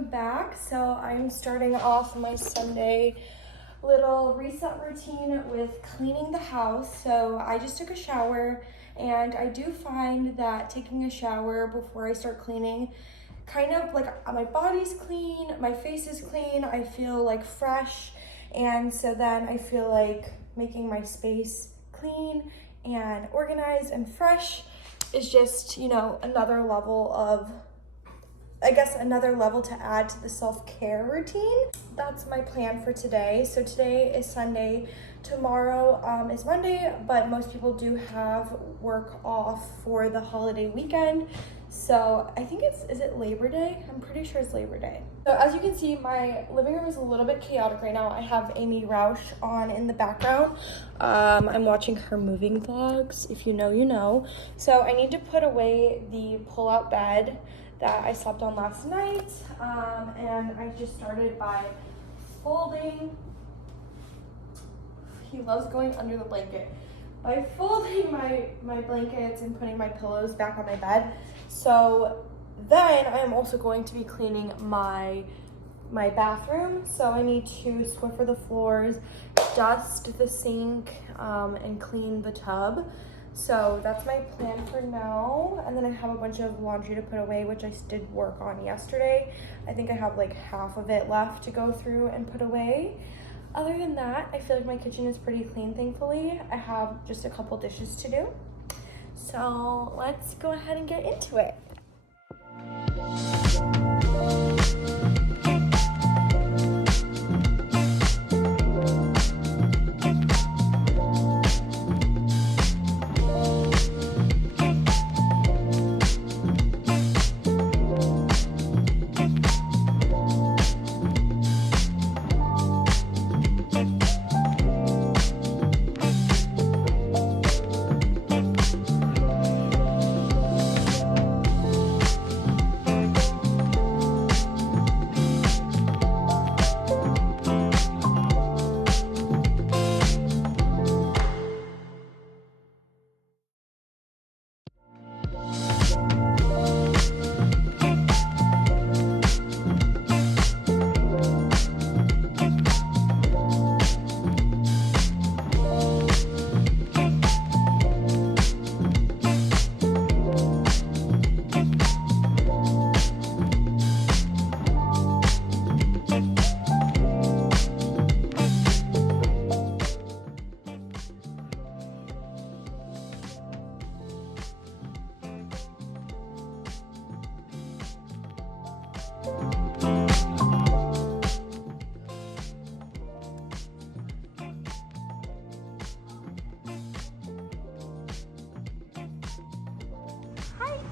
welcome back. So I'm starting off my Sunday little reset routine with cleaning the house. So I just took a shower, and I do find that taking a shower before I start cleaning, kind of like my body's clean, my face is clean, I feel like fresh, and so then I feel like making my space clean and organized and fresh is just, you know, another level of, I guess, another level to add to the self-care routine. That's my plan for today. So today is Sunday. Tomorrow is Monday, but most people do have work off for the holiday weekend. So I think is it Labor Day? I'm pretty sure it's Labor Day. So as you can see, my living room is a little bit chaotic right now. I have Amy Rausch on in the background. I'm watching her moving vlogs. If you know, you know. So I need to put away the pull-out bed that I slept on last night, and I just started by folding. He loves going under the blanket. By folding my blankets and putting my pillows back on my bed. So then I am also going to be cleaning my bathroom. So I need to Swiffer the floors, dust the sink, and clean the tub. So that's my plan for now. And then I have a bunch of laundry to put away, which I did work on yesterday. I think I have like half of it left to go through and put away. Other than that, I feel like my kitchen is pretty clean, thankfully. I have just a couple dishes to do. So let's go ahead and get into it.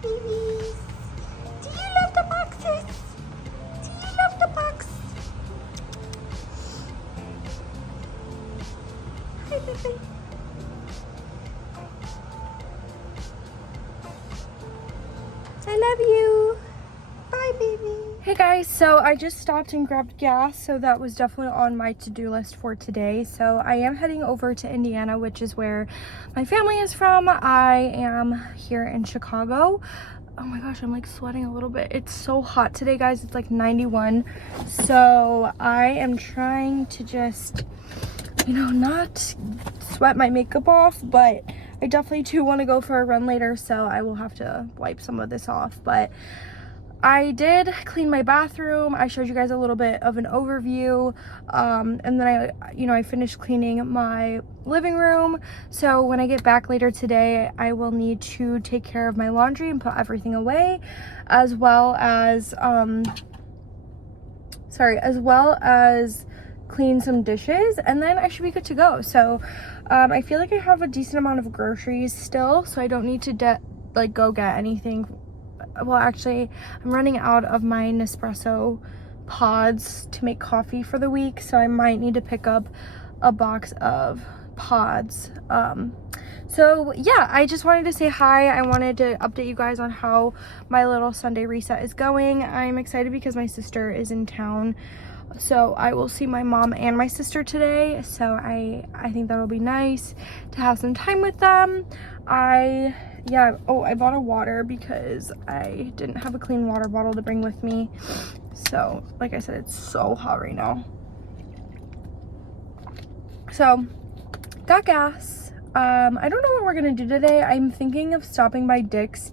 Babies, do you love the boxes? Do you love the box? Hi, baby. I love you. Bye, baby. Hey guys, so I just stopped and grabbed gas, so that was definitely on my to-do list for today. So I am heading over to Indiana, which is where my family is from. I am here in Chicago. Oh my gosh, I'm like sweating a little bit. It's so hot today, guys. It's like 91. So I am trying to just, you know, not sweat my makeup off, but I definitely do want to go for a run later, so I will have to wipe some of this off. But I did clean my bathroom. I showed you guys a little bit of an overview, and then I finished cleaning my living room. So when I get back later today, I will need to take care of my laundry and put everything away, as well as clean some dishes, and then I should be good to go. So I feel like I have a decent amount of groceries still, so I don't need to go get anything. Well, actually, I'm running out of my Nespresso pods to make coffee for the week, so I might need to pick up a box of pods. So yeah, I just wanted to say hi. I wanted to update you guys on how my little Sunday reset is going. I'm excited because my sister is in town, so I will see my mom and my sister today. So I think that'll be nice to have some time with them. I bought a water because I didn't have a clean water bottle to bring with me. So, like I said, it's so hot right now. So, got gas. I don't know what we're gonna do today. I'm thinking of stopping by Dick's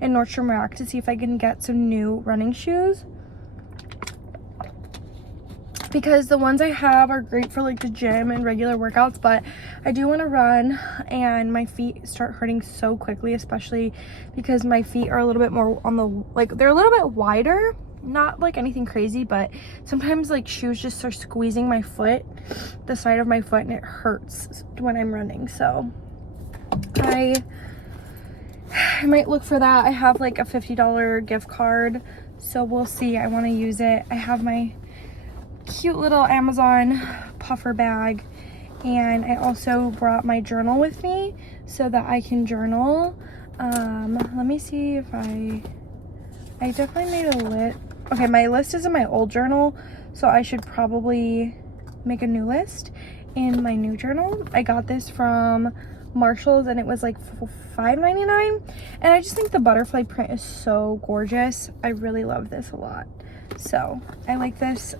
and Nordstrom Rack to see if I can get some new running shoes. Because the ones I have are great for like the gym and regular workouts, but I do want to run and my feet start hurting so quickly, especially because my feet are a little bit more on the, like, they're a little bit wider, not like anything crazy, but sometimes like shoes just start squeezing my foot, the side of my foot, and it hurts when I'm running. So I might look for that. I have like a $50 gift card, so we'll see. I want to use it. I have my cute little Amazon puffer bag, and I also brought my journal with me so that I can journal. Let me see if I definitely made a list. Okay, my list is in my old journal, so I should probably make a new list in my new journal. I got this from Marshall's and it was like $5.99, and I just think the butterfly print is so gorgeous. I really love this a lot, so I like this.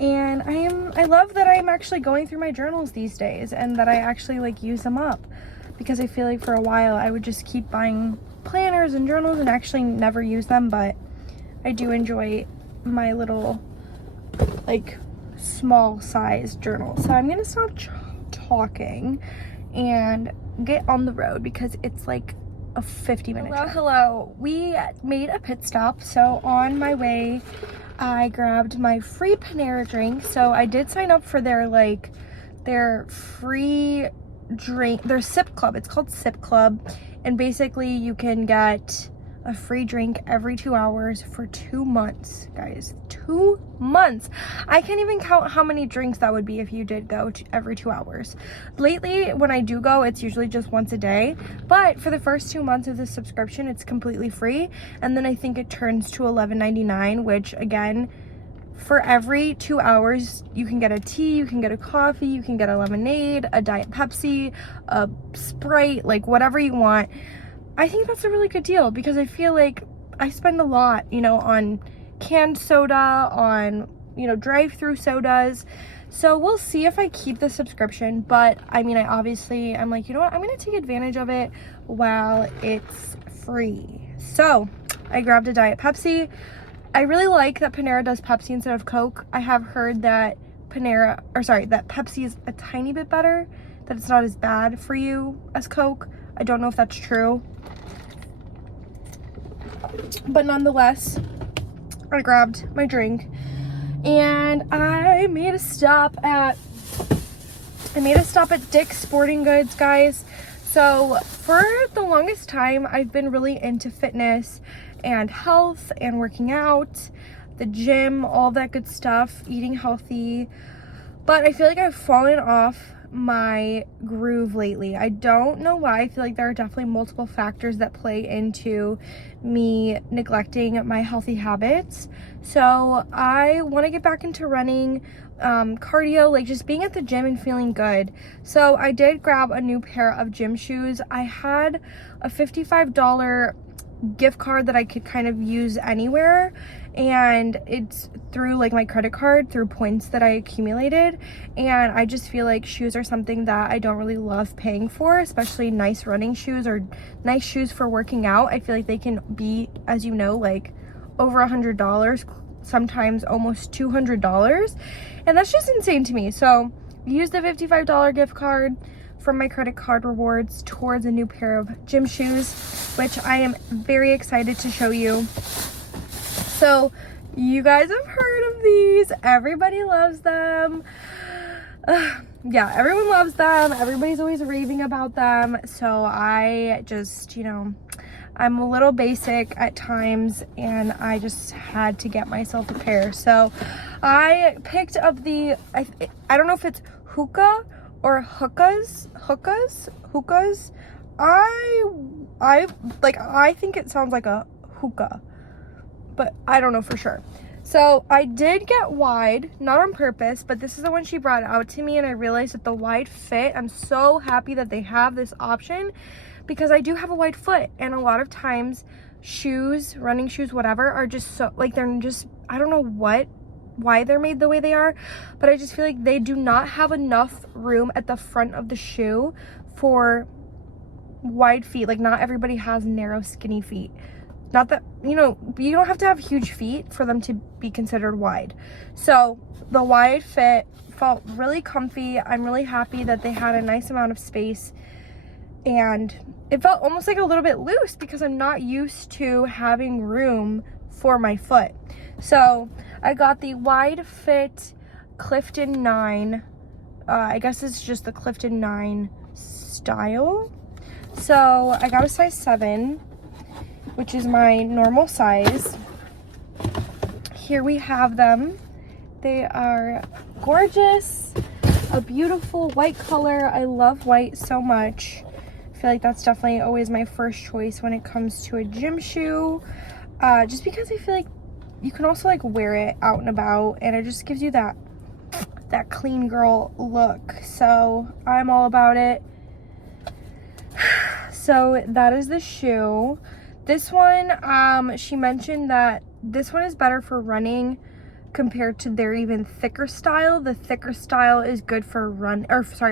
And I love that I'm actually going through my journals these days and that I actually like use them up, because I feel like for a while I would just keep buying planners and journals and actually never use them, but I do enjoy my little like small size journal. So I'm gonna stop talking and get on the road because it's like a 50-minute drive. Hello. We made a pit stop, so on my way I grabbed my free Panera drink. So I did sign up for their free drink, their sip club. It's called Sip Club, and basically you can get a free drink every 2 hours for 2 months, guys. 2 months. I can't even count how many drinks that would be if you did go every 2 hours. Lately, when I do go, it's usually just once a day, but for the first 2 months of the subscription, it's completely free, and then I think it turns to $11.99, which again, for every 2 hours, you can get a tea, you can get a coffee, you can get a lemonade, a Diet Pepsi, a Sprite, like whatever you want. I think that's a really good deal because I feel like I spend a lot, you know, on canned soda, on, you know, drive-through sodas. So we'll see if I keep the subscription, but I mean, I'm like, you know what, I'm gonna take advantage of it while it's free. So I grabbed a Diet Pepsi. I really like that Panera does Pepsi instead of Coke. I have heard that that Pepsi is a tiny bit better, that it's not as bad for you as Coke. I don't know if that's true, but nonetheless, I grabbed my drink and I made a stop at Dick's Sporting Goods, guys. So for the longest time, I've been really into fitness and health and working out, the gym, all that good stuff, eating healthy, but I feel like I've fallen off my groove lately. I don't know why. I feel like there are definitely multiple factors that play into me neglecting my healthy habits. So I want to get back into running, cardio, like just being at the gym and feeling good. So I did grab a new pair of gym shoes. I had a $55 gift card that I could kind of use anywhere, and it's through like my credit card, through points that I accumulated, and I just feel like shoes are something that I don't really love paying for, especially nice running shoes or nice shoes for working out. I feel like they can be, as you know, like over $100, sometimes almost $200, and that's just insane to me. So use the $55 gift card from my credit card rewards towards a new pair of gym shoes, which I am very excited to show you. So you guys have heard of these. Everybody loves them. Yeah, everyone loves them. Everybody's always raving about them. So I just, you know, I'm a little basic at times, and I just had to get myself a pair. So I picked up the, I don't know if it's HOKA or hookahs. I think it sounds like a hookah, but I don't know for sure. So I did get wide, not on purpose, but this is the one she brought out to me, and I realized that the wide fit, I'm so happy that they have this option, because I do have a wide foot, and a lot of times shoes, running shoes, whatever, are just so, like, they're just, I don't know why they're made the way they are, but I just feel like they do not have enough room at the front of the shoe for wide feet. Like, not everybody has narrow, skinny feet. Not that, you know, you don't have to have huge feet for them to be considered wide. So the wide fit felt really comfy. I'm really happy that they had a nice amount of space, and it felt almost like a little bit loose because I'm not used to having room for my foot. So I got the wide fit Clifton 9. I guess it's just the Clifton 9 style. So I got a size 7, which is my normal size. Here we have them. They are gorgeous, a beautiful white color. I love white so much. I feel like that's definitely always my first choice when it comes to a gym shoe, just because I feel like you can also like wear it out and about, and it just gives you that clean girl look. So I'm all about it. So that is the shoe. This one, she mentioned that this one is better for running compared to their even thicker style. The thicker style is good for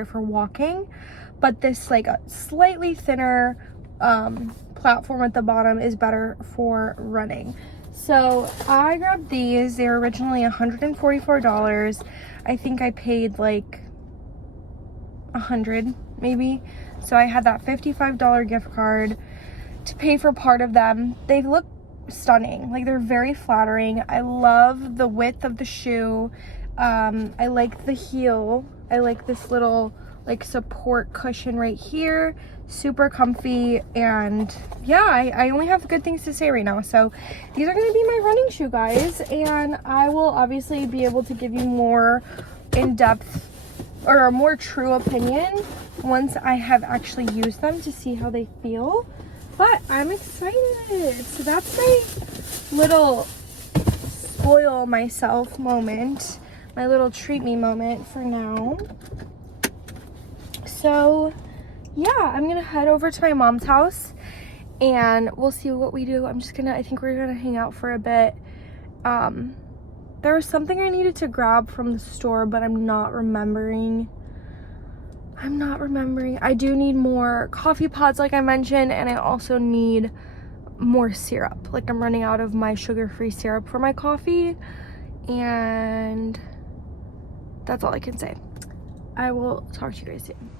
for walking, but this like a slightly thinner platform at the bottom is better for running. So I grabbed these. They were originally $144. I think I paid like $100 maybe. So I had that $55 gift card to pay for part of them. They look stunning. Like, they're very flattering. I love the width of the shoe. I like the heel. I like this little like support cushion right here. Super comfy, and yeah, I only have good things to say right now. So these are going to be my running shoe, guys, and I will obviously be able to give you more in-depth or a more true opinion once I have actually used them to see how they feel. But I'm excited. So that's my little spoil myself moment, my little treat me moment for now. So yeah, I'm gonna head over to my mom's house and we'll see what we do. I think we're gonna hang out for a bit. There was something I needed to grab from the store, but I'm not remembering. I do need more coffee pods, like I mentioned, and I also need more syrup. Like, I'm running out of my sugar-free syrup for my coffee, and that's all I can say. I will talk to you guys soon.